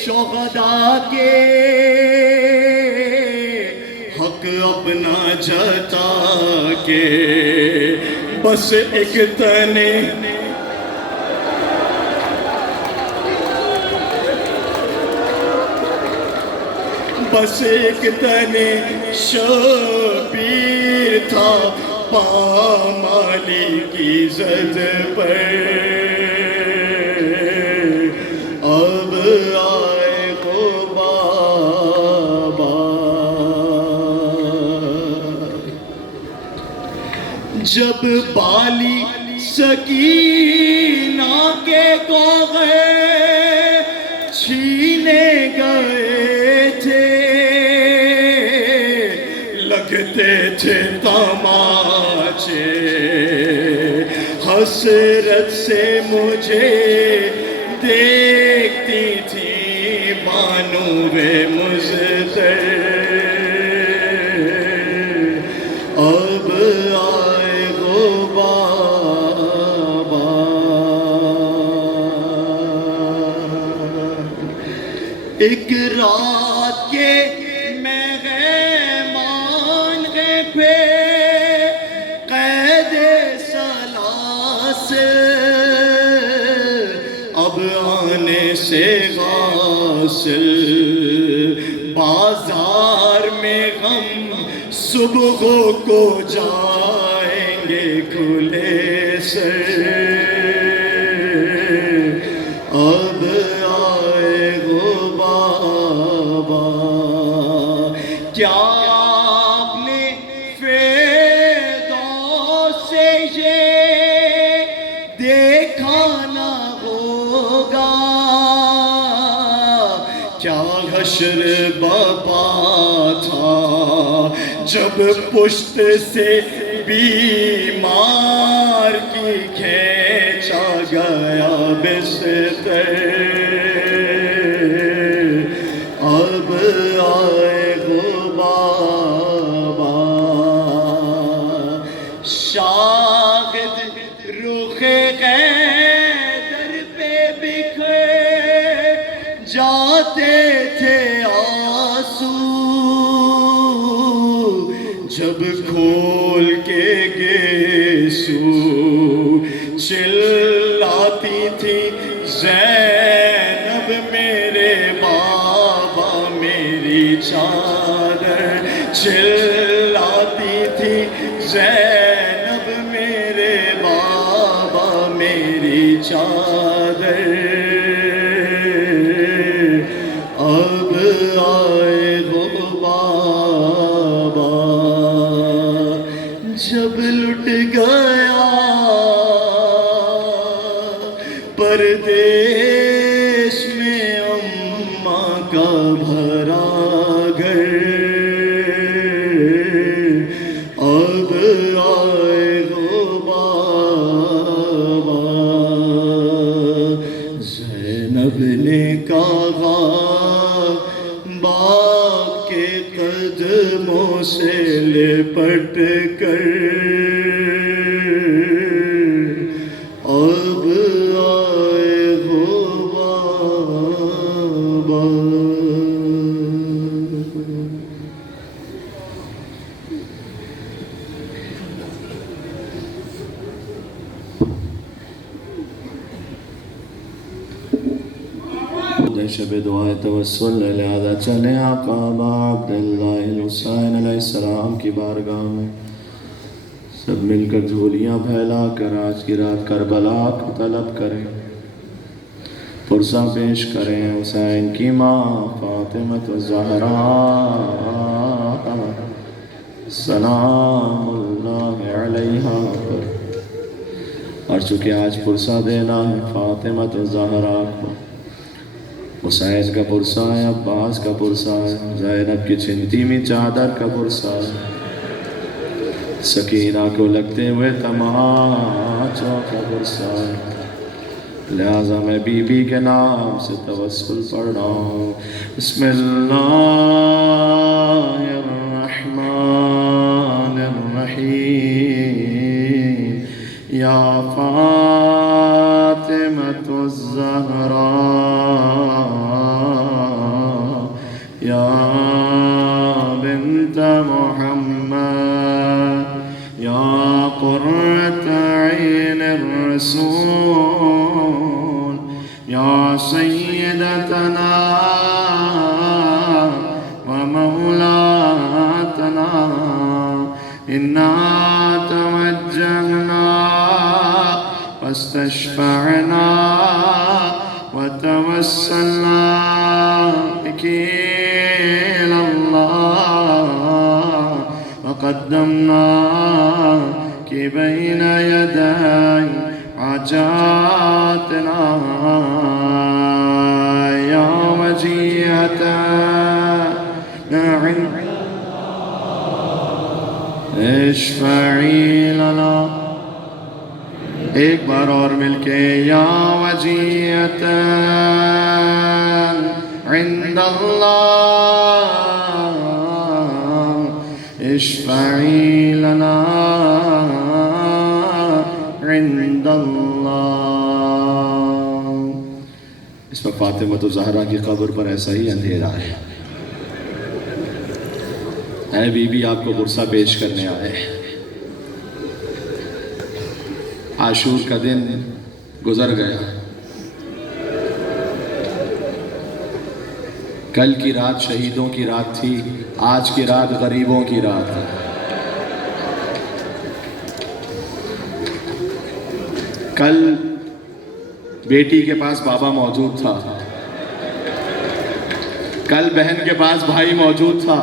شہداء کے حق اپنا جتا کے بس ایک تنے بس ایک تنے شبیر تھا پامالی کی زد پر اب آئے وہ بابا جب بالی سکینہ کے کوغے چھینے گئے تھے لگتے تھے تماچے حسرت سے مجھے دیکھتی تھی بانوئے مزدر اب آئے وہ بابا ایک رات کے سے غاسل بازار میں غم صبح کو جائیں گے کھلے سر اب آئے وہ بابا کیا آپ نے فردوس سے یہ دیکھا نہ ہوگا کیا حشر بپا تھا جب پشت سے بیمار کی کھینچا گیا بستر اب آئے وہ بابا شاہد رخ حیدر پہ بکھر جاتے تھے آنسو جب کھول کے گیسو چلاتی تھی زینب میرے بابا میری چادر چلاتی تھی زینب میرے بابا میری چادر اب آئے وہ بابا جب لٹ گیا پردیس میں اماں کا بھرا گھر اب آئے وہ بابا زینب نے کہا باپ کے قدموں سے لپٹ کر اب آئے وہ بابا شب دعائے توسل لہذا چلیں آقا عبداللہ الحسین علیہ السلام کی بارگاہ میں سب مل کر جھولیاں پھیلا کر آج کی رات کربلا کو طلب کریں پرسہ پیش کریں حسین کی ماں فاطمہ الزہرا سلام اللہ علیہا پر اور چونکہ آج پرسہ دینا ہے فاطمہ الزہرا کو حسین کا پرسہ ہے عباس کا پرسہ ہے زینب کی چھنتی میں چادر کا پرسہ ہے سکینہ کو لگتے ہوئے تماچوں کا پرسہ ہے لہذا میں بی بی کے نام سے توسل پڑھ رہا ہوں بسم اللہ الرحمن الرحیم یا فاطمة الزہرا فاشفعنا وتوسلنا بك إلى الله وقدمناك بين يدي حاجاتنا يا وجيهتنا عند اشفعی لنا. ایک بار اور مل کے یا وجیہتاً عند اللہ اشفعی لنا عند اللہ. اس پر فاطمہ الزہرا کی قبر پر ایسا ہی اندھیرا ہے. اے بی بی آپ کو غرصہ پیش کرنے آئے. عاشور کا دن گزر گیا. کل کی رات شہیدوں کی رات تھی، آج کی رات غریبوں کی رات ہے. کل بیٹی کے پاس بابا موجود تھا، کل بہن کے پاس بھائی موجود تھا،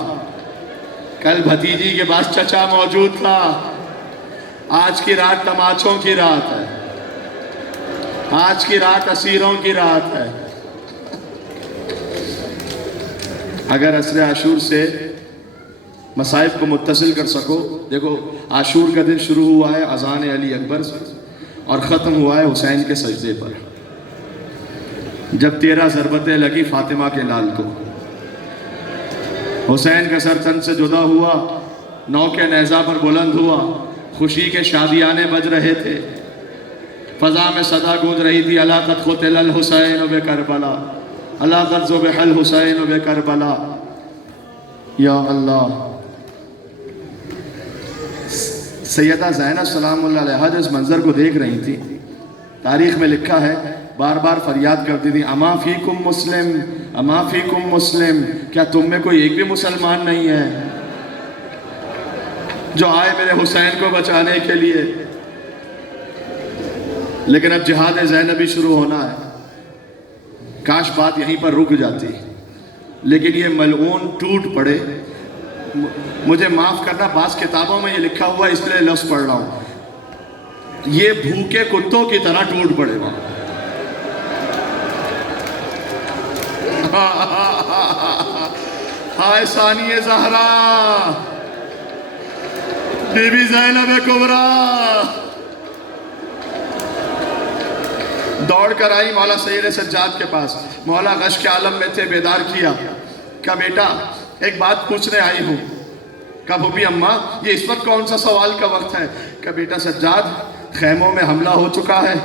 کل بھتیجی کے پاس چچا موجود تھا. آج کی رات تماچوں کی رات ہے، آج کی رات اسیروں کی رات ہے. اگر عصر عاشور سے مصائب کو متصل کر سکو، دیکھو عاشور کا دن شروع ہوا ہے اذان علی اکبر سے اور ختم ہوا ہے حسین کے سجدے پر. جب 13 ضربتیں لگی فاطمہ کے لال کو، حسین کا سر تن سے جدا ہوا، نو کے نیزہ پر بلند ہوا، خوشی کے شادیانے بج رہے تھے، فضا میں صدا گونج رہی تھی الا قد قتل الحسین بکربلا، الا قد ذبح الحسین بکربلا. یا اللہ. سیدہ زینب سلام اللہ علیہا جو اس منظر کو دیکھ رہی تھی، تاریخ میں لکھا ہے بار بار فریاد کرتی تھی اما فیکم مسلم، اما فیکم مسلم، کیا تم میں کوئی ایک بھی مسلمان نہیں ہے جو آئے میرے حسین کو بچانے کے لیے. لیکن اب جہاد زینبی شروع ہونا ہے. کاش بات یہیں پر رک جاتی، لیکن یہ ملعون ٹوٹ پڑے. مجھے معاف کرنا، بعض کتابوں میں یہ لکھا ہوا اس لیے لفظ پڑھ رہا ہوں، یہ بھوکے کتوں کی طرح ٹوٹ پڑے وہاں. ہائے ثانی زہرا، بی بی زینب کبریٰ دوڑ کر آئی مولا سید سجاد کے پاس. مولا غش کے عالم میں تھے، بیدار کیا. کہا بیٹا ایک بات پوچھنے آئی ہوں. کہا بھوپی اماں یہ اس وقت کون سا سوال کا وقت ہے؟ کہا بیٹا سجاد خیموں میں حملہ ہو چکا ہے،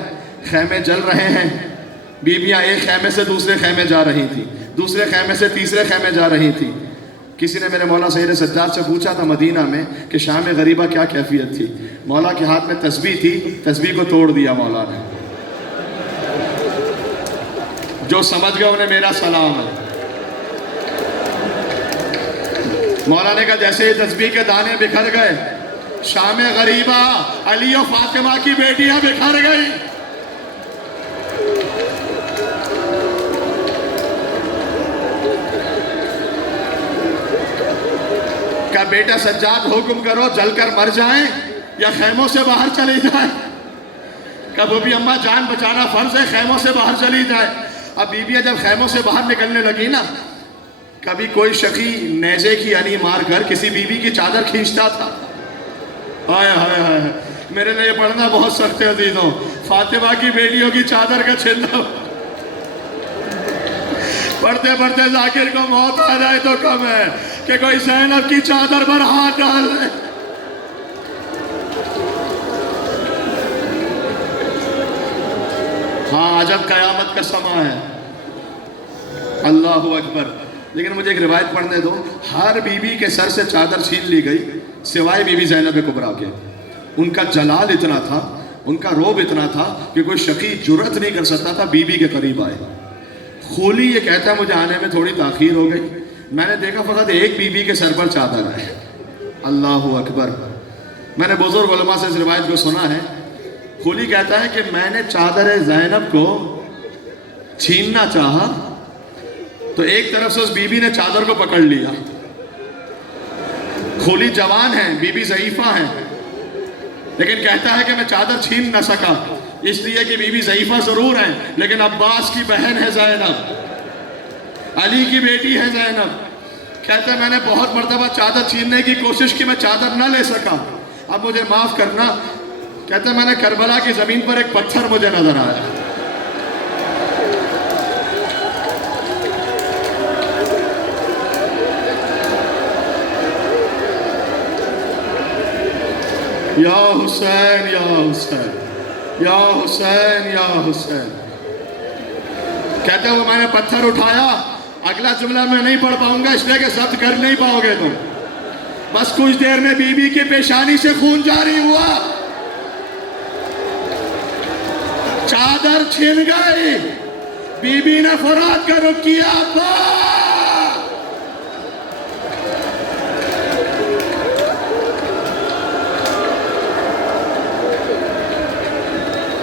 خیمے جل رہے ہیں. بیویاں ایک خیمے سے دوسرے خیمے جا رہی تھی، دوسرے خیمے سے تیسرے خیمے جا رہی تھی. کسی نے میرے مولا سید سجاد سے پوچھا تھا مدینہ میں کہ شام غریبہ کیا کیفیت تھی. مولا کے ہاتھ میں تسبیح تھی، تسبیح کو توڑ دیا مولا نے. جو سمجھ گئے انہیں میرا سلام ہے. مولا نے کہا جیسے یہ تسبیح کے دانے بکھر گئے، شام غریبہ علی و فاطمہ کی بیٹیاں بکھر گئی. کہا بیٹا سجاد حکم کرو جل کر مر جائیں یا خیموں سے باہر چلی جائیں. کہا بھوپی اماں جان بچانا فرض ہے، خیموں سے باہر چلی جائیں. اب بیویاں جب خیموں سے باہر نکلنے لگی نا، کبھی کوئی شقی نیزے کی یعنی مار کر کسی بیوی کی چادر کھینچتا تھا. ہائے ہائے ہائے، میرے لیے پڑھنا بہت سخت ہے عزیزوں. فاطمہ کی بیٹیوں کی چادر کا چھلنا پڑھتے پڑھتے ذاکر کو موت آ جائے تو کم ہے کہ کوئی زینب کی چادر پر ہاتھ ڈال دے. ہاں عجب قیامت کا سما ہے. اللہ اکبر. لیکن مجھے ایک روایت پڑھنے دو. ہر بی بی کے سر سے چادر چھین لی گئی سوائے بی بی زینب کبریٰ کے. ان کا جلال اتنا تھا، ان کا روب اتنا تھا کہ کوئی شقی جرأت نہیں کر سکتا تھا بی بی کے قریب آئے. خولی یہ کہتا ہے مجھے آنے میں تھوڑی تاخیر ہو گئی، میں نے دیکھا فقط ایک بی بی کے سر پر چادر ہے. اللہ اکبر. میں نے بزرگ علماء سے اس روایت کو سنا ہے. خولی کہتا ہے کہ میں نے چادر زینب کو چھیننا چاہا تو ایک طرف سے اس بی بی نے چادر کو پکڑ لیا. خولی جوان ہے، بی بی ضعیفہ ہے، لیکن کہتا ہے کہ میں چادر چھین نہ سکا، اس لیے کہ بی بی ضعیفہ ضرور ہے لیکن عباس کی بہن ہے زینب، علی کی بیٹی ہے زینب. کہتا ہے میں نے بہت مرتبہ چادر چھیننے کی کوشش کی، میں چادر نہ لے سکا، اب مجھے معاف کرنا. کہتا ہے میں نے کربلا کی زمین پر ایک پتھر مجھے نظر آیا. یا حسین یا حسین یا حسین یا حسین. کہتے ہیں وہ میں نے پتھر اٹھایا، اگلا جملہ میں نہیں پڑھ پاؤں گا اس لیے کہ ضبط کر نہیں پاؤ گے تم. بس کچھ دیر میں بی بی کی پیشانی سے خون جاری ہوا، چادر چھن گئی، بی بی نے فرات کا رخ کیا.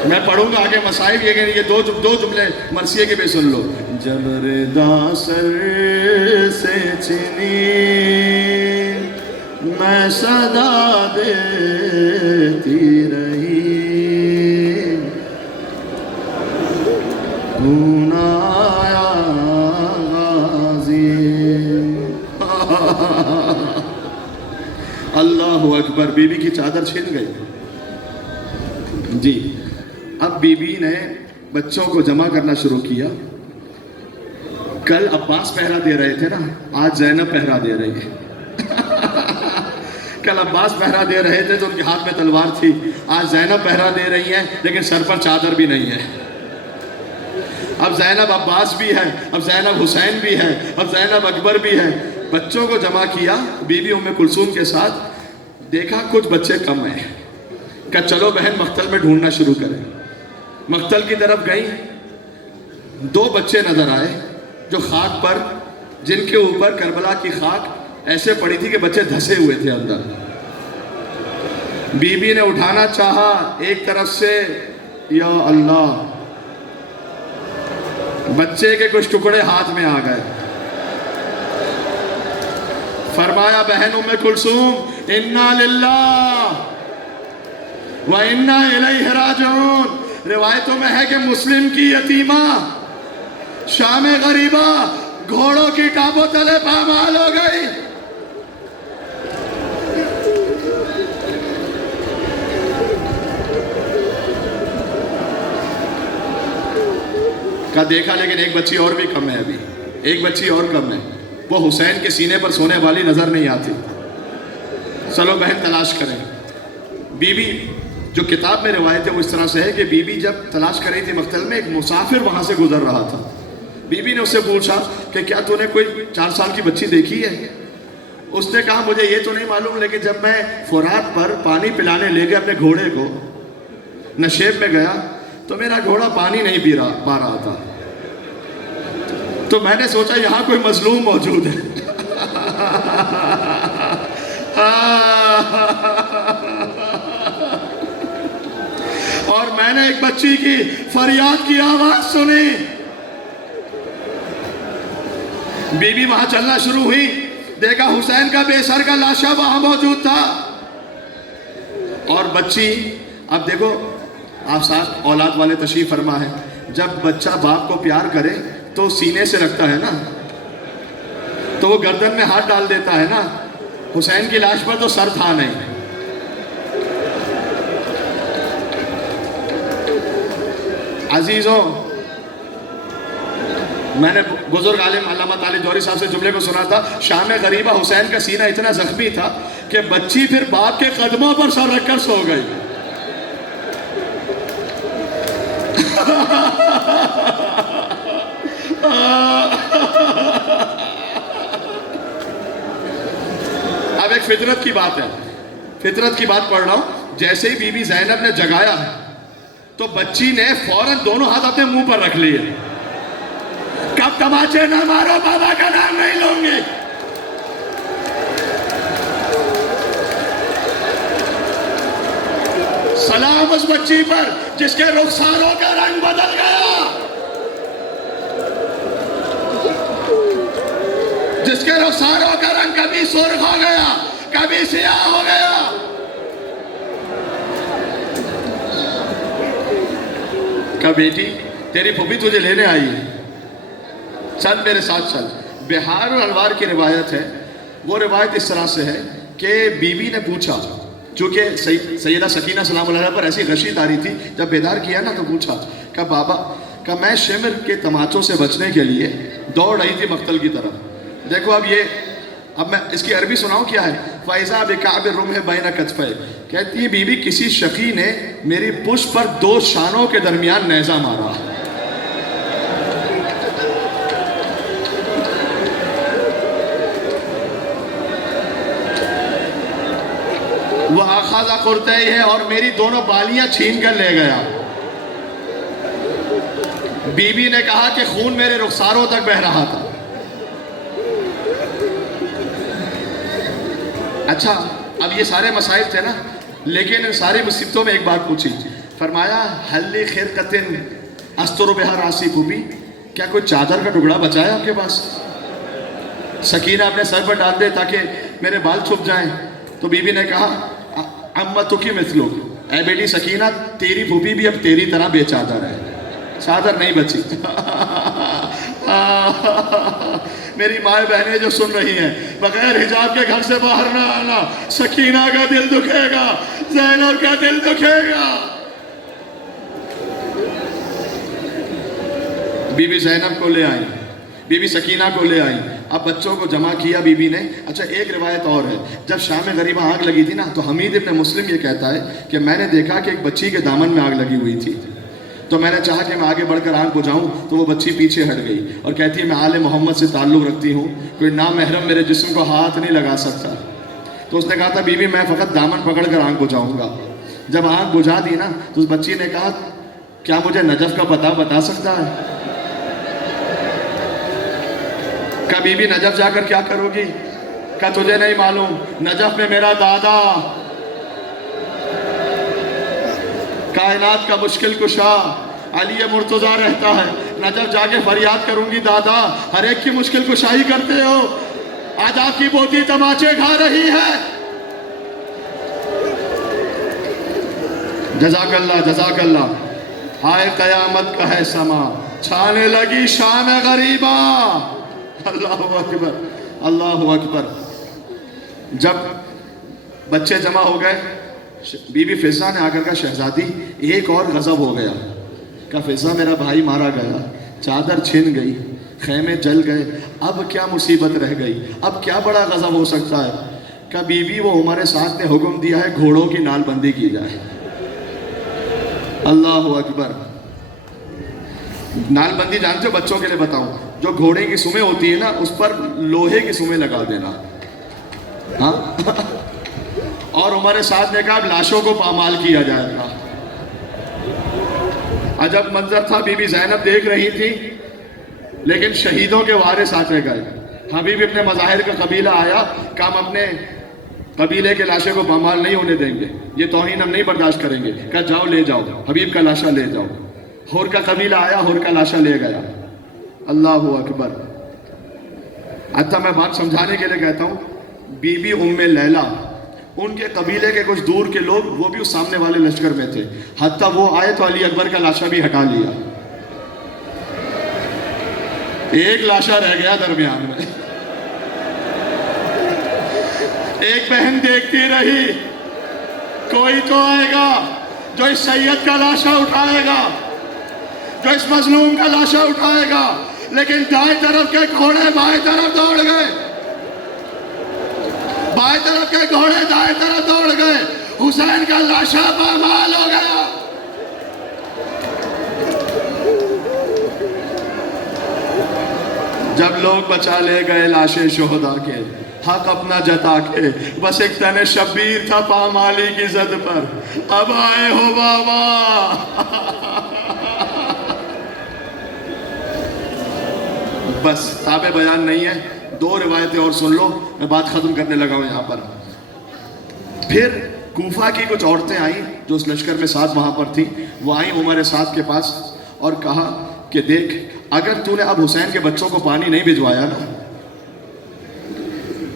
میں پڑھوں گا آگے مسائل، یہ دو جملے مرثیے کے بھی سن لو. جب ردا سر سے چنی میں صدا دیتی رہی، خون آیا غازی. اللہ اکبر. بی بی کی چادر چھن گئی. جی اب بی بی نے بچوں کو جمع کرنا شروع کیا. کل عباس پہرا دے رہے تھے نا، آج زینب پہرا دے رہی ہے. کل عباس پہرا دے رہے تھے تو ان کے ہاتھ میں تلوار تھی، آج زینب پہرا دے رہی ہیں لیکن سر پر چادر بھی نہیں ہے. اب زینب عباس بھی ہے، اب زینب حسین بھی ہے، اب زینب اکبر بھی ہے. بچوں کو جمع کیا بی بی ام کلثوم کے ساتھ. دیکھا کچھ بچے کم ہیں، کہ چلو بہن مقتل میں ڈھونڈنا شروع کریں. مقتل کی طرف گئی، 2 بچے نظر آئے جو خاک پر، جن کے اوپر کربلا کی خاک ایسے پڑی تھی کہ بچے دھسے ہوئے تھے اندر. بی بی نے اٹھانا چاہا، ایک طرف سے یا اللہ، بچے کے کچھ ٹکڑے ہاتھ میں آ گئے. فرمایا بہن ام کلثوم انا للہ و انا الیہ راجعون. روایتوں میں ہے کہ مسلم کی یتیمہ شام غریبہ گھوڑوں کی ٹاپوں تلے پامال ہو گئی. کا دیکھا لیکن ایک بچی اور بھی کم ہے، ابھی ایک بچی اور کم ہے. وہ حسین کے سینے پر سونے والی نظر نہیں آتی. چلو بہن تلاش کریں. بی بی جو کتاب میں روایت ہے وہ اس طرح سے ہے کہ بی بی جب تلاش کر رہی تھی مقتل میں، ایک مسافر وہاں سے گزر رہا تھا. بی بی نے اس سے پوچھا کہ کیا تو نے کوئی 4 سال کی بچی دیکھی ہے؟ اس نے کہا مجھے یہ تو نہیں معلوم، لیکن جب میں فرات پر پانی پلانے لے گیا اپنے گھوڑے کو، نشیب میں گیا تو میرا گھوڑا پانی نہیں پا رہا تھا، تو میں نے سوچا یہاں کوئی مظلوم موجود ہے. اور میں نے ایک بچی کی فریاد کی آواز سنی. بی بی وہاں چلنا شروع ہوئی، دیکھا حسین کا بے سر کا لاشا وہاں موجود تھا. اور بچی، اب دیکھو آپ ساتھ اولاد والے تشریف فرما ہے، جب بچہ باپ کو پیار کرے تو سینے سے رکھتا ہے نا، تو وہ گردن میں ہاتھ ڈال دیتا ہے نا. حسین کی لاش پر تو سر تھا نہیں. عزیزوں، میں نے بزرگ عالم علامہ طالب جوہری صاحب سے جملے کو سنا تھا، شام غریبہ حسین کا سینہ اتنا زخمی تھا کہ بچی پھر باپ کے قدموں پر سر رکھ کر سو گئی. اب ایک فطرت کی بات ہے، فطرت کی بات پڑھ رہا ہوں. جیسے ہی بی بی زینب نے جگایا تو بچی نے فوراً دونوں ہاتھ اپنے منہ پر رکھ لیے. کب تماچے نہ مارو بابا کا نام نہیں لوں گی. سلام اس بچی پر جس کے رخساروں کا رنگ بدل گیا، جس کے رخساروں کا رنگ کبھی سرخ ہو گیا، کبھی سیاہ ہو گیا۔ کہا بیٹی تیری پھوپھی تجھے لینے آئی ہے، چل میرے ساتھ چل۔ بہار اور الوار کی روایت ہے، وہ روایت اس طرح سے ہے کہ بیوی نے پوچھا، چونکہ سیدہ سکینہ سلام اللہ علیہا پر ایسی غشی تاری تھی، جب بیدار کیا نا تو پوچھا، کہا بابا، کہا میں شمر کے تماچوں سے بچنے کے لیے دوڑ رہی تھی مقتل کی طرف۔ دیکھو اب میں اس کی عربی سناؤں کیا ہے، فَإِذَا بِكَعْبِ الرُّمْحِ بَيْنَ كَتْفَيْهِ، کہتی ہے بیوی کسی شقی نے میری پشت پر دو شانوں کے درمیان نیزہ مارا۔ وَأَخَذَ قُرْتَيْهِ، اور میری دونوں بالیاں چھین کر لے گیا۔ بیوی نے کہا کہ خون میرے رخساروں تک بہہ رہا تھا۔ اچھا اب یہ سارے مسائل تھے نا، لیکن ان ساری مصیبتوں میں ایک بات پوچھی، فرمایا حلی خرقتن استر بہا راسی، پھوپھی کیا کوئی چادر کا ٹکڑا بچا ہے آپ کے پاس؟ سکینہ اپنے سر پر ڈال دے تاکہ میرے بال چھپ جائیں۔ تو بیوی نے کہا امتکی مثلک، اے بیٹی سکینہ تیری پھوپھی بھی اب تیری طرح بے چادر ہے، چادر نہیں بچی۔ میری مائیں بہنیں جو سن رہی ہیں، بغیر حجاب کے گھر سے باہر نہ آنا، سکینہ کا دل دکھے گا، زینب کا دل دکھے گا۔ بی بی زینب کو لے آئی، بی بی سکینہ کو لے آئی، اب بچوں کو جمع کیا بی بی نے۔ اچھا ایک روایت اور ہے، جب شام غریبہ آگ لگی تھی نا تو حمید ابن مسلم یہ کہتا ہے کہ میں نے دیکھا کہ ایک بچی کے دامن میں آگ لگی ہوئی تھی، تو میں نے چاہا کہ میں آگے بڑھ کر آنکھ بجھاؤں تو وہ بچی پیچھے ہٹ گئی اور کہتی ہے میں آل محمد سے تعلق رکھتی ہوں، کوئی نامحرم میرے جسم کو ہاتھ نہیں لگا سکتا۔ تو اس نے کہا تھا بی بی میں فقط دامن پکڑ کر آنکھ بجھاؤں گا۔ جب آنکھ بجھا دی نا تو اس بچی نے کہا کیا مجھے نجف کا پتہ بتا سکتا ہے؟ کہا بی بی نجف جا کر کیا کرو گی؟ کہا تجھے نہیں معلوم، نجف میں میرا دادا کائنات کا مشکل کشا علی مرتضیٰ رہتا ہے، نجف جا کے فریاد کروں گی دادا ہر ایک کی مشکل کشائی کرتے ہو، آج آپ کی پوتی تماچے کھا رہی ہے۔ جزاک اللہ جزاک اللہ۔ ہائے قیامت کا ہے سما، چھانے لگی شام غریبہ۔ اللہ اکبر اللہ اکبر۔ جب بچے جمع ہو گئے، بی بی فضہ نے آ کر کہا شہزادی ایک اور غضب ہو گیا۔ کہا فضہ میرا بھائی مارا گیا، چادر چھن گئی، خیمے جل گئے، اب کیا مصیبت رہ گئی، اب کیا بڑا غضب ہو سکتا ہے؟ کہا بی بی وہ عمر سعد نے حکم دیا ہے گھوڑوں کی نال بندی کی جائے۔ اللہ اکبر۔ نال بندی جانتے ہو؟ بچوں کے لیے بتاؤں، جو گھوڑے کی سمیں ہوتی ہے نا اس پر لوہے کی سمیں لگا دینا، ہاں۔ اور عمر سعد نے کہا اب لاشوں کو پامال کیا جائے گا۔ عجب منظر تھا، بی بی زینب دیکھ رہی تھی لیکن شہیدوں کے وارث آتے گئے۔ حبیب ابن مظاہر کا قبیلہ آیا، کہا ہم اپنے قبیلے کے لاشے کو پامال نہیں ہونے دیں گے، یہ توہین ہم نہیں برداشت کریں گے۔ کہا جاؤ لے جاؤ، حبیب کا لاشا لے جاؤ۔ ہور کا قبیلہ آیا، ہور کا لاشا لے گیا۔ اللہ اکبر۔ حتیٰ میں بات سمجھانے کے لیے کہتا ہوں، بی بی ام لیلہ ان کے قبیلے کے کچھ دور کے لوگ وہ بھی اس سامنے والے لشکر میں تھے، حتیٰ وہ آئے تو علی اکبر کا لاشا بھی ہٹا لیا، ایک لاشا رہ گیا درمیان میں۔ ایک بہن دیکھتی رہی کوئی تو آئے گا جو اس سید کا لاشا اٹھائے گا، جو اس مظلوم کا لاشا اٹھائے گا، لیکن دائیں طرف کے گھوڑے بائیں طرف دوڑ گئے، بائیں طرف کے گھوڑے دائیں طرف دوڑ گئے، حسین کا لاشا پامال ہو گیا۔ جب لوگ بچا لے گئے لاشیں شہداء کے، حق اپنا جتا کے، بس ایک تن شبیر تھا پامالی کی زد پر، اب آئے ہو بابا۔ بس تابع بیان نہیں ہے، دو روایتیں اور سن لو، میں بات ختم کرنے لگا ہوں یہاں پر۔ پھر کوفہ کی کچھ عورتیں آئیں جو اس لشکر میں ساتھ وہاں پر تھیں، وہ آئیں عمر سعد کے پاس اور کہا کہ دیکھ، اگر تو نے اب حسین کے بچوں کو پانی نہیں بھجوایا نا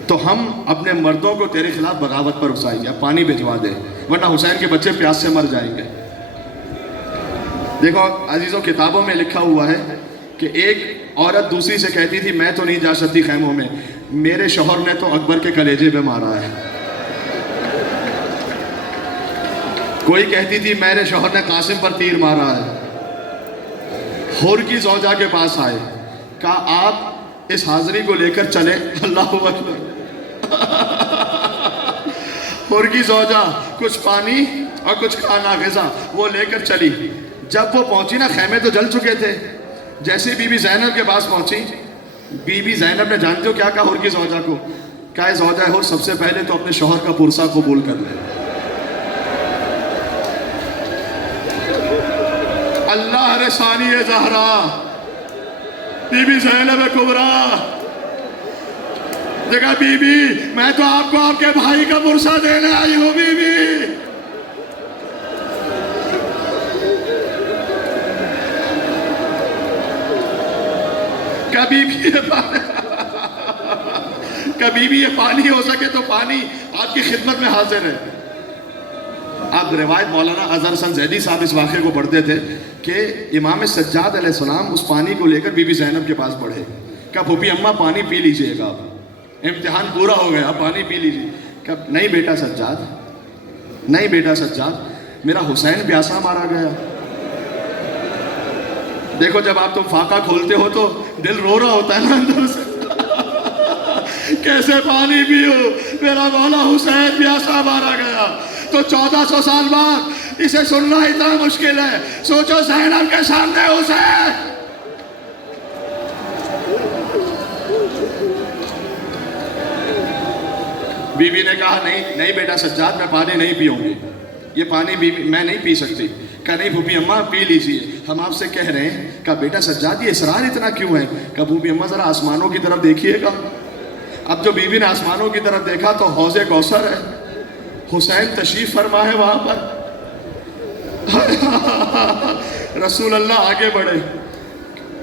تو ہم اپنے مردوں کو تیرے خلاف بغاوت پر اکسائیں گے، اب پانی بھجوا دے ورنہ حسین کے بچے پیاس سے مر جائیں گے۔ دیکھو عزیزوں، کتابوں میں لکھا ہوا ہے کہ ایک عورت دوسری سے کہتی تھی میں تو نہیں جا سکتی خیموں میں، میرے شوہر نے تو اکبر کے کلیجے پہ مارا ہے۔ کوئی کہتی تھی میرے شوہر نے قاسم پر تیر مارا ہے۔ حور کی زوجہ کے پاس آئے، کہا آپ اس حاضری کو لے کر چلیں۔ اللہ اکبر۔ حور کی زوجہ کچھ پانی اور کچھ کھانا غذا وہ لے کر چلی۔ جب وہ پہنچی نا، خیمے تو جل چکے تھے، جیسے بی بی زینب کے پاس پہنچی، بی بی زینب نے جانتے ہو کیا کہا حور کی زوجہ کو؟ کہا اے زوجہ حور، سب سے پہلے تو اپنے شوہر کا پرسہ قبول کر لے۔ اللہ رسانی زہرا، بی بی زینب کبریٰ، دیکھا بی بی میں تو آپ کو آپ کے بھائی کا پرسہ دینے آئی ہوں بی بی۔ کبھی بھی یہ پانی ہو سکے تو پانی آپ کی خدمت میں حاضر ہے۔ اب روایت مولانا اظہر حسن زیدی صاحب اس واقعے کو پڑھتے تھے کہ امام سجاد علیہ السلام اس پانی کو لے کر بی بی زینب کے پاس بڑھے، کہا پھوپھی اماں پانی پی لیجئے گا، امتحان پورا ہو گیا، پانی پی لیجئے۔ کہا نہیں بیٹا سجاد، نہیں بیٹا سجاد، میرا حسین پیاسا مارا گیا۔ دیکھو جب آپ تم فاقہ کھولتے ہو تو دل رو رہا ہوتا ہے نا اندر سے، کیسے پانی پیو، میرا مولا حسین پیاسا مارا گیا۔ تو 1400 سال بعد اسے سننا اتنا مشکل ہے، سوچو زینب کے سامنے حسین۔ بی بی نے کہا نہیں بیٹا سجاد، میں پانی نہیں پیوں گی، یہ پانی میں نہیں پی سکتی۔ کہا نہیں پھوپھی اماں پی لیجئے، ہم آپ سے کہہ رہے ہیں۔ کہا بیٹا سجاد یہ اصرار اتنا کیوں ہے؟ کہا پھوپھی اماں ذرا آسمانوں کی طرف دیکھیے گا۔ اب جو بی بی نے آسمانوں کی طرف دیکھا تو حوض کوثر ہے، حسین تشریف فرما ہے وہاں پر۔ رسول اللہ آگے بڑھے،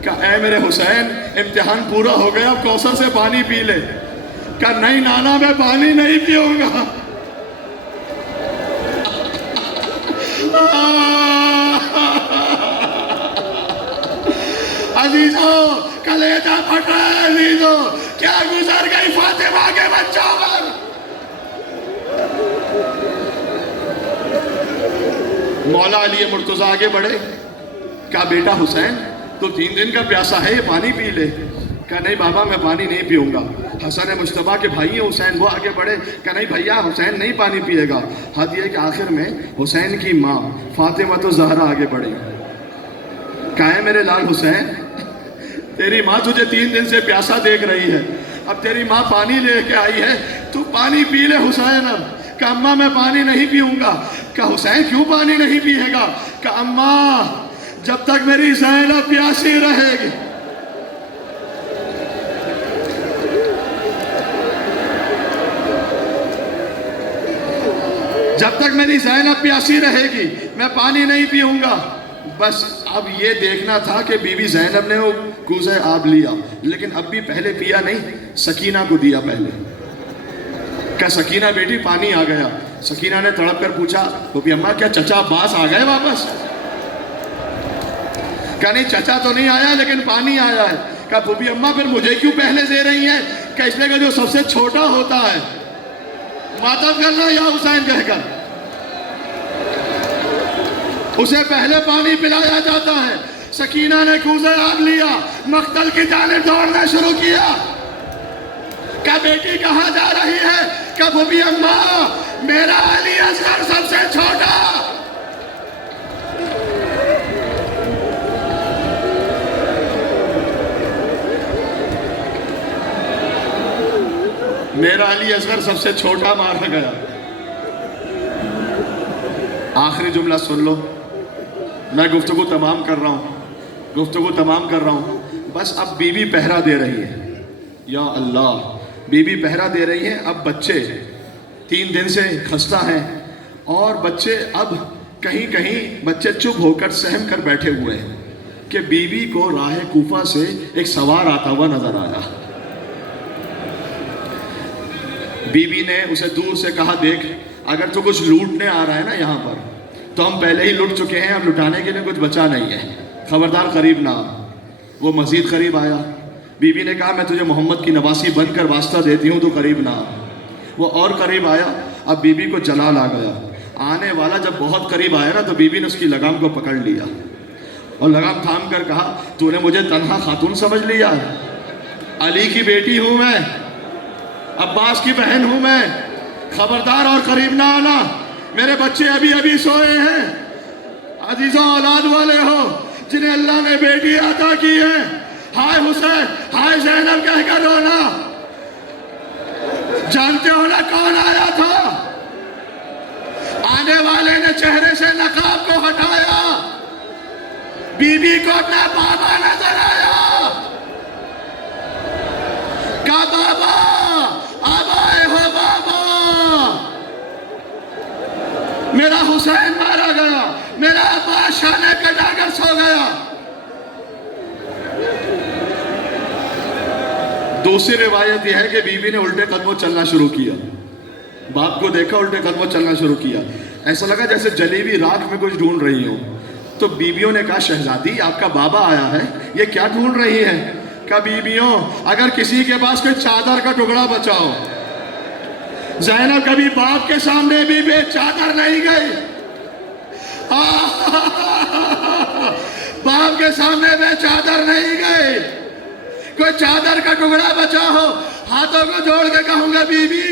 کہا اے میرے حسین امتحان پورا ہو گیا، اب کوثر سے پانی پی لے۔ کہا نہیں نانا میں پانی نہیں پیوں گا۔ عزیزوں کلیجہ پھٹ رہا ہے، عزیزوں کیا گزر گئی فاطمہ کے بچوں پر۔ مولا علی مرتضیٰ آگے بڑھے، کہا بیٹا حسین تو 3 دن کا پیاسا ہے، یہ پانی پی لے۔ کہا نہیں بابا میں پانی نہیں پیوں گا۔ حسن مجتبیٰ کے بھائی ہیں حسین، وہ آگے بڑھے، کہا نہیں بھیا حسین نہیں پانی پیے گا۔ حد یہ کہ آخر میں حسین کی ماں فاطمہ الزہرا آگے بڑھی، کہا ہے میرے لال حسین تیری ماں تجھے 3 دن سے پیاسا دیکھ رہی ہے، اب تیری ماں پانی لے کے آئی ہے، تو پانی پی لے حسین۔ اب کہا اماں میں پانی نہیں پیوں گا۔ کہا حسین کیوں پانی نہیں پیے گا؟ کہا اماں جب تک میری زینب پیاسی رہے گی، جب تک میری زینب پیاسی رہے گی میں پانی نہیں پیوں گا۔ بس اب یہ دیکھنا تھا کہ بی بی زینب نے وہ کوزہ آب لیا، لیکن اب بھی پہلے پیا نہیں، سکینہ کو دیا پہلے۔ کہا سکینہ بیٹی پانی آ گیا۔ سکینہ نے تڑپ کر پوچھا پھوپھی اماں کیا چچا عباس آ گئے واپس؟ کہا نہیں چچا تو نہیں آیا لیکن پانی آیا ہے۔ کہا پھوپھی اماں پھر مجھے کیوں پہلے دے رہی ہیں؟ کہ اس لیے کہ جو سب سے چھوٹا ہوتا ہے ماتم کرنا یا حسین کہہ کر اسے پہلے پانی پلایا جاتا ہے۔ سکینہ نے کوزہ آب لیا، مقتل کی جانب دوڑنا شروع کیا۔ کہا بیٹی کہاں جا رہی ہے؟ کہا پھوپھی اماں میرا علی اصغر سب سے چھوٹا، میرا علی اصغر سب سے چھوٹا مارا گیا۔ آخری جملہ سن لو، میں گفتگو تمام کر رہا ہوں، بس اب بی بی پہرا دے رہی ہے، یا اللہ بی بی پہرا دے رہی ہے۔ اب بچے 3 دن سے خستہ ہیں، اور بچے اب کہیں کہیں بچے چپ ہو کر سہم کر بیٹھے ہوئے ہیں کہ بیوی کو راہ کوفہ سے ایک سوار آتا ہوا نظر آیا. بیوی نے اسے دور سے کہا دیکھ اگر تو کچھ لوٹنے آ رہا ہے نا یہاں پر تو ہم پہلے ہی لوٹ چکے ہیں, اب لٹانے کے لیے کچھ بچا نہیں ہے, خبردار قریب نہ آ. وہ مزید قریب آیا. بیوی نے کہا میں تجھے محمد کی نواسی بن کر واسطہ دیتی ہوں تو قریب نہ آ. وہ اور قریب آیا. اب بیوی کو جلال آ گیا. آنے والا جب بہت قریب آیا نا تو بیوی نے اس کی لگام کو پکڑ لیا اور لگام تھام کر کہا تو نے مجھے تنہا خاتون سمجھ لیا؟ علی کی بیٹی ہوں میں, عباس کی بہن ہوں میں, خبردار اور قریب نہ آنا. میرے بچے ابھی ابھی سوئے ہیں. عزیزوں اولاد والے ہو جنہیں اللہ نے بیٹی عطا کی ہے, ہائے حسین ہائے زینب کہہ کر رونا. جانتے ہو نا کون آیا تھا؟ آنے والے نے چہرے سے نقاب کو ہٹایا, بی بی کو اپنا بابا نظر آیا. کہا بابا اب آئے ہو بابا. میرا حسین مارا گیا, میرا عباس شانے کٹا کر سو گیا. دوسری روایت یہ ہے کہ بیوی نے الٹے قدموں چلنا شروع کیا. باپ کو دیکھا الٹے قدموں چلنا شروع کیا. ایسا لگا جیسے جلی ہوئی راکھ میں کچھ ڈھونڈ رہی ہو. تو بیویوں نے کہا شہزادی آپ کا بابا آیا ہے, یہ کیا ڈھونڈ رہی ہے؟ کہا بیویوں اگر کسی کے پاس کوئی چادر کا ٹکڑا بچا ہو. زینب کبھی باپ کے سامنے بھی بے چادر نہیں گئی, باپ کے سامنے بے چادر نہیں گئی. کوئی چادر کا ٹکڑا بچا ہو ہاتھوں کو جوڑ کے کہوں گا بی بی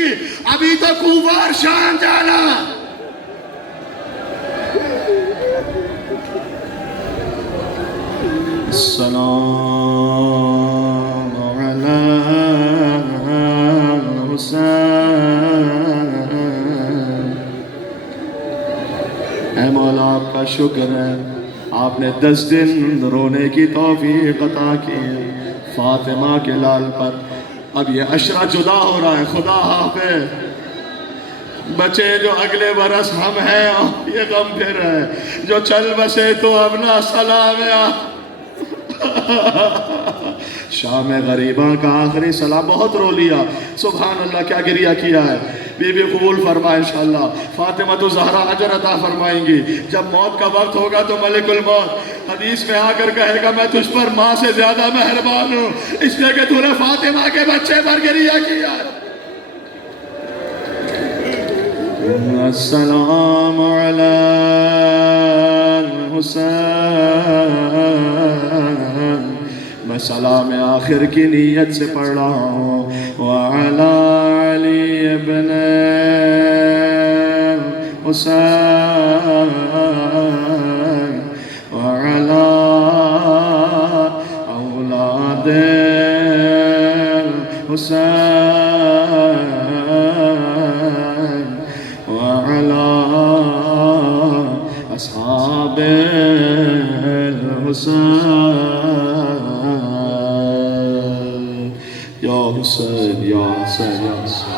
ابھی تو کوفہ اور شام جانا. السلام علی حسین. اے مولا آپ کا شکر ہے آپ نے 10 دن رونے کی توفیق عطا کی فاطمہ کے لال پر. اب یہ عشرہ جدا ہو رہا ہے. خدا حافظ. بچے جو اگلے برس ہم ہیں یہ غم پھر ہے, جو چل بسے تو اپنا سلام ہے. شام غریباں کا آخری سلام. بہت رو لیا, سبحان اللہ کیا گریہ کیا ہے. بی بی قبول فرمائے انشاءاللہ. فاطمہ تو زہرا اجر عطا فرمائیں گی. جب موت کا وقت ہوگا تو ملک الموت حدیث میں آ کر کہے گا میں تجھ پر ماں سے زیادہ مہربان ہوں اس لیے کہ تو نے فاطمہ کے بچے پر گریہ کیا. السلام علی الحسین. میں سلام آخر کی نیت سے پڑھ رہا ہوں. وعلی علی ابن حسین وعلی اولاد حسین وعلی اصحاب الحسین. یا حسین یا حسین یا حسین.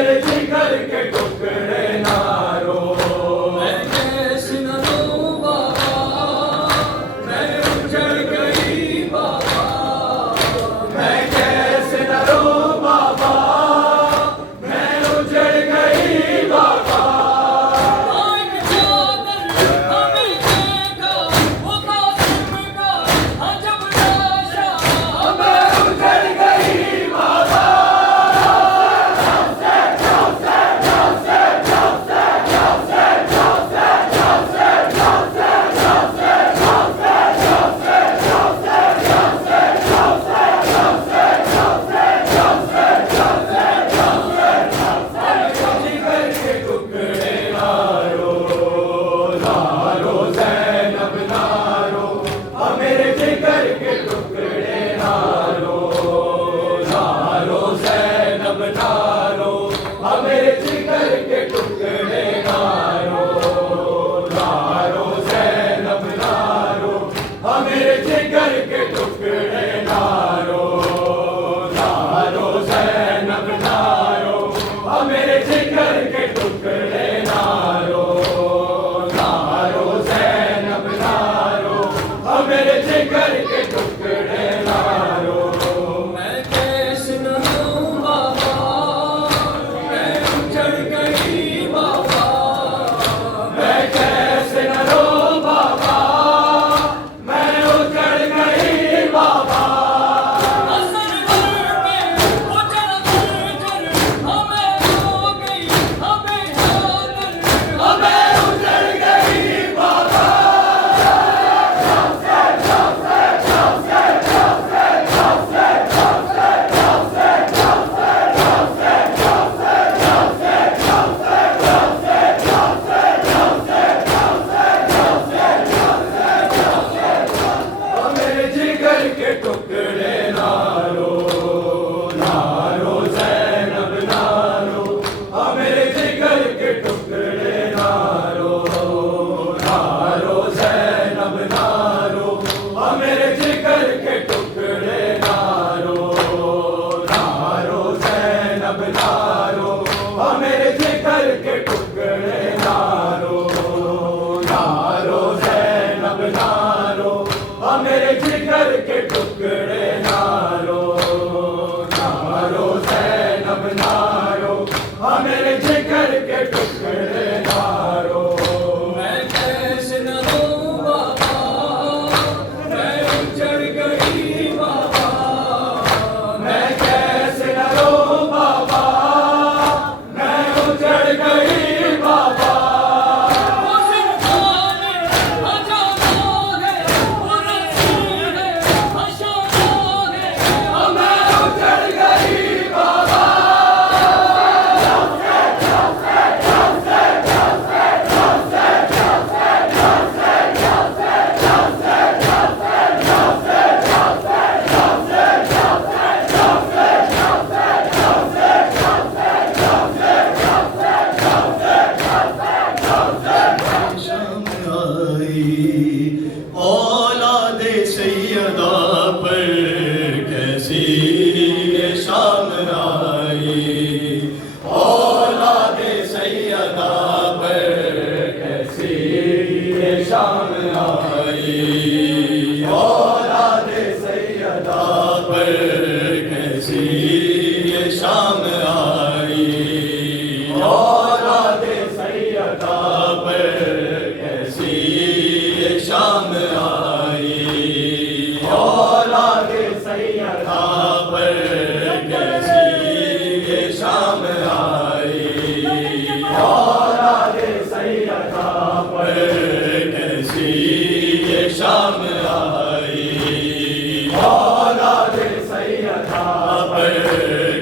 میرے جگر کے ٹکڑے نہ رو میں کیسے نہ رو بابا میں اجڑ گئی بابا میں کیسے نہ رو بابا میں اجڑ گئی بابا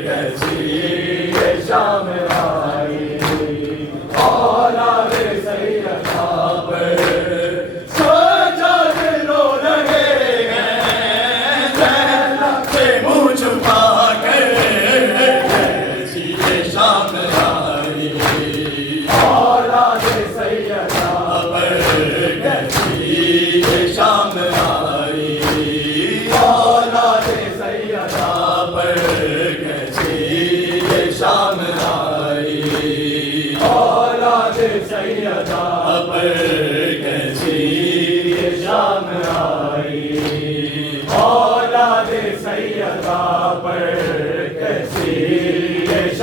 کیسی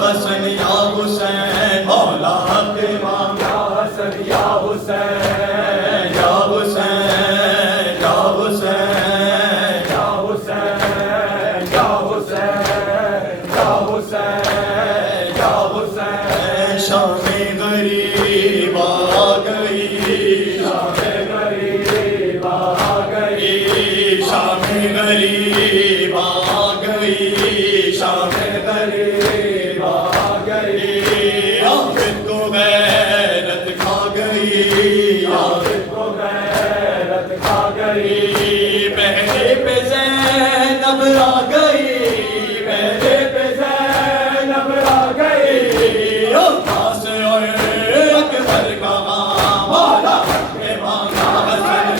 حسن یا حسین مولا حق امام یا حسن یا حسین یا حسین یا حسین یا حسین یا حسین یا حسین یا حسین شام غریب آ گئی شام غریب آ گئی شام غریب آ گئی شام غریب آ گئی عابد کو غیرت کھا گئی عابد کو غیرت کھا گئی بہنے پہ زینب آ گئی بہنے پہ زینب آ گئی عباس اور اکبر کا مولا امام حسن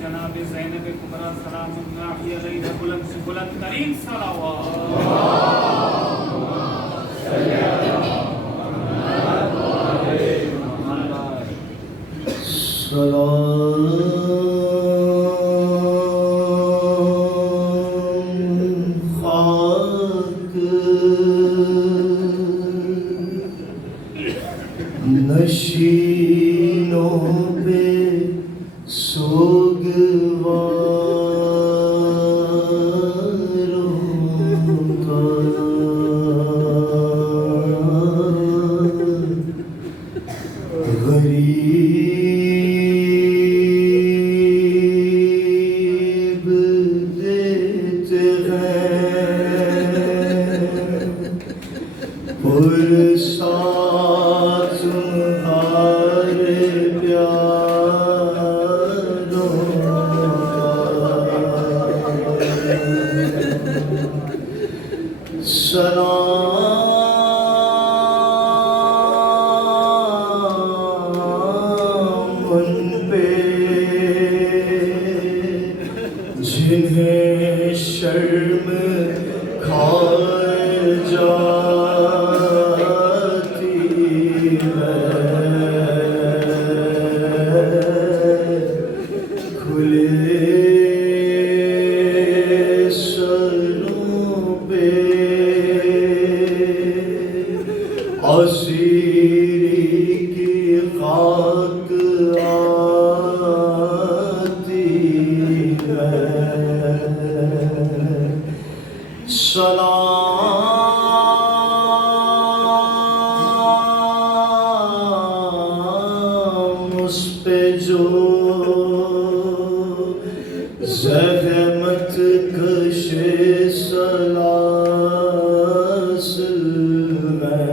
جناب زینب کبریٰ سلام اللہ علیہ بلند سے بلند ترین صلوات نشینوں پہ سوگواروں کا غم غریب دیتے ہیں پرسات تمہارے پیاروں سلام ان پہ جنہیں شرم کھائے جاتی ہے کھلے سروں پہ اسیری کی خاک آتی ہے سلام اس پہ جو زحمت کشے سلاسل میں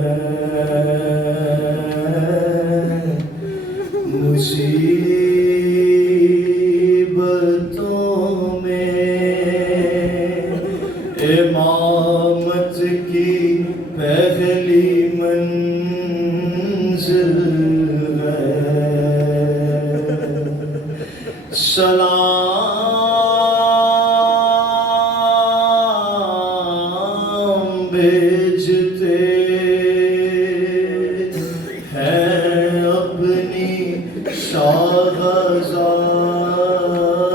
مصیبتوں میں امامت کی پہلی منزل ہے سلام بھیجتے ہیں اپنی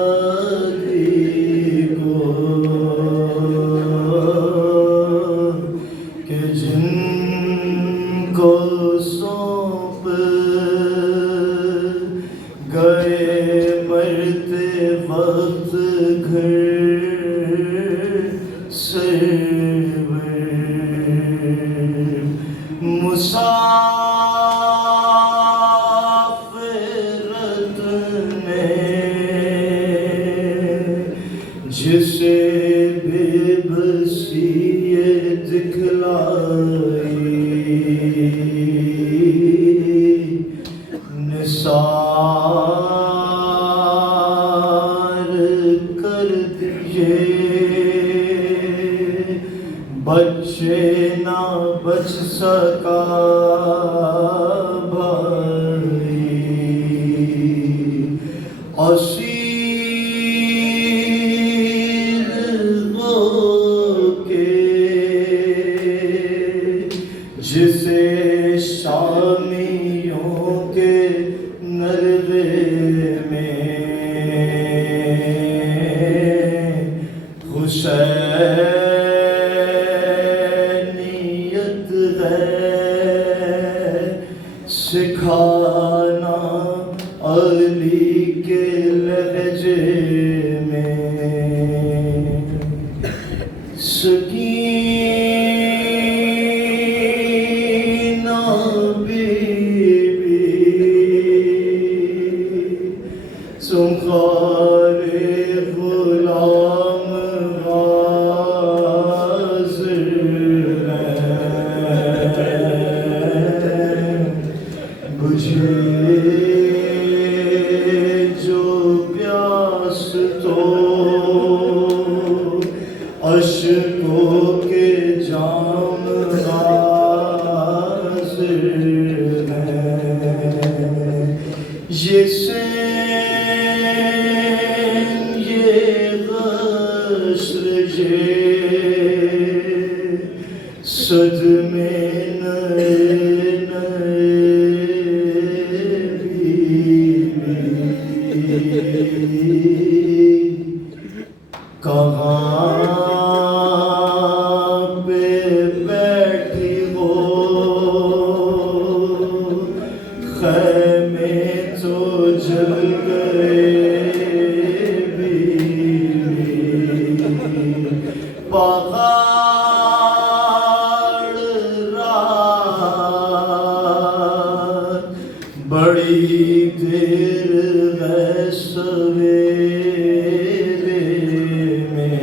شاہزادی کو کہ جن کو سونپ گئے مرتے وقت گھر سرور مسافرت میں جسے بے بسی دکھلائی نثار کر دیے بچے نہ بچ سکا بھائی اسیر ہو کے جسے شامیوں کے نرغے میں حسینیت ہے سکھانا علی کے لہجے میں سکینہ بی بی تم خار غلام حاضر ہیں مجھے جو پیاس تو اشکوں کے جام حاضر ہیں یہ سین یہ غسل یہ صدمے نئے کہاں پہ بیٹھی ہو خیمے تو جل گئے پہاڑ رات بڑی کئی دیر ہے سویرے میں،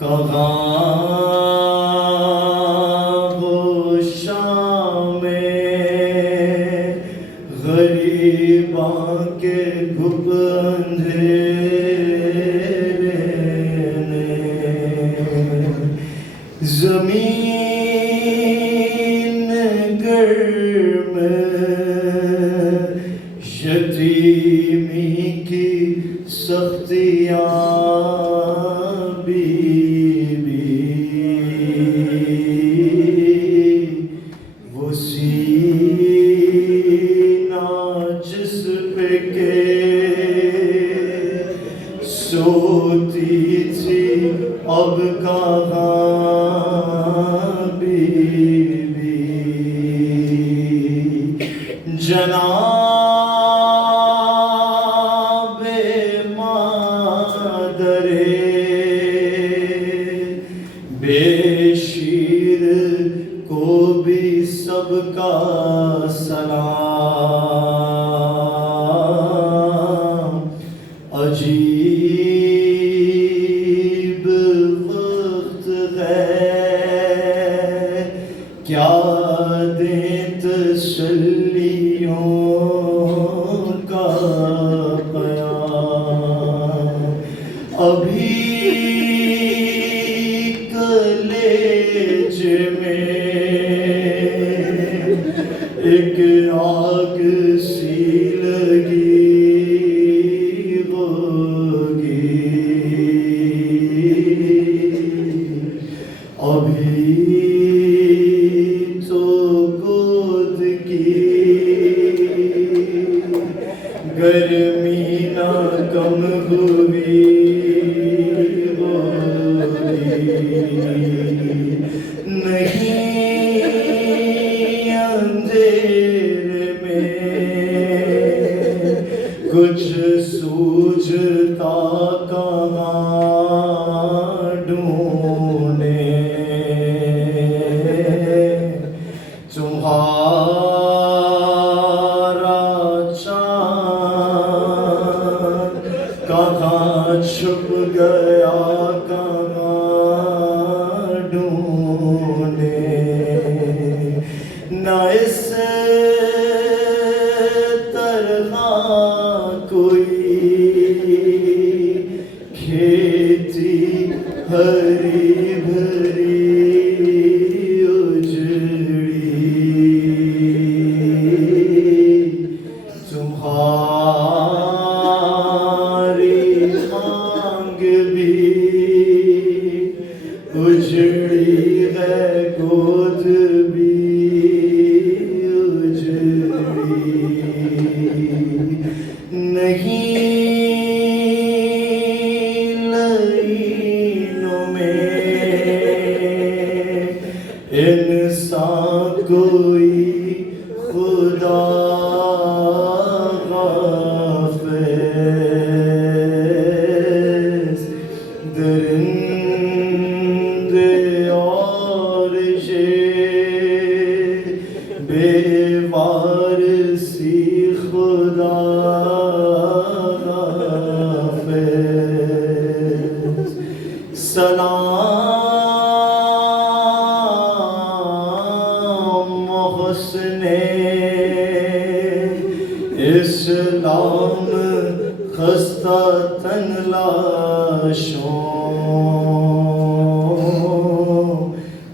کہاں وہ شام میں غریباں کے گھپ اندھیرے میں، زمین گرم یتیمی کی سختیاں بھی وہ سینہ جس پہ کہ سوتی تھی اب کہاں بی بی، جناب مادر بے شیر کو بھی سب کا سلام، عجیب وقت ہے کیا دیں تسلیوں کا پیام، ابھی کلیج میں ایک آگ سی لگی ہوگی، ابھی تو گود کی گرمی نہ کم ہوئی نہیں، اندھیرے میں کچھ سوجھتا کہاں ڈھونڈے، تمہارا چاند کہاں چھپ گیا کہاں ڈھونڈے، نہ اس طرح کوئی کھیتی ہری بھری اجڑی، تمہاری مانگ بھی اجڑی ہے، گود بھی اجڑی، نہیں لائنوں میں انسان کوئی خدا غافظ، درندے اور یہ بے وارسی خدا غافظ، سلام محسن اسلام خستہ تن لاشوں،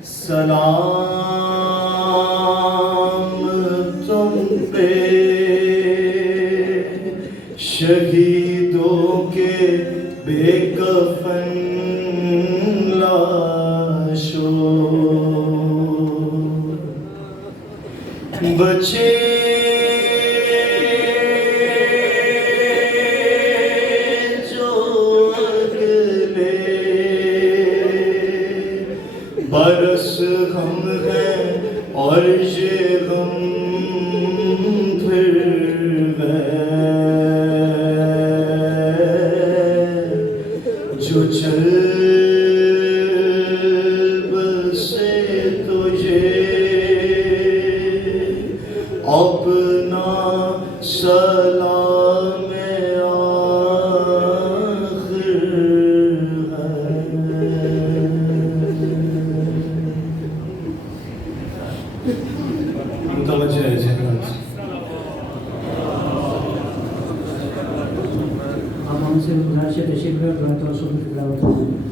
سلام تم پہ شہیدوں کے بے کفن لاشوں، بچے جو اگلے برس غم ہے اور یہ غم پھر ہے، جو چل بسے تجھے اپنا سلام آخر ہے متوجہ ہے آپ ہم سے گزارش ہے تشریف رکھ دعا تو سن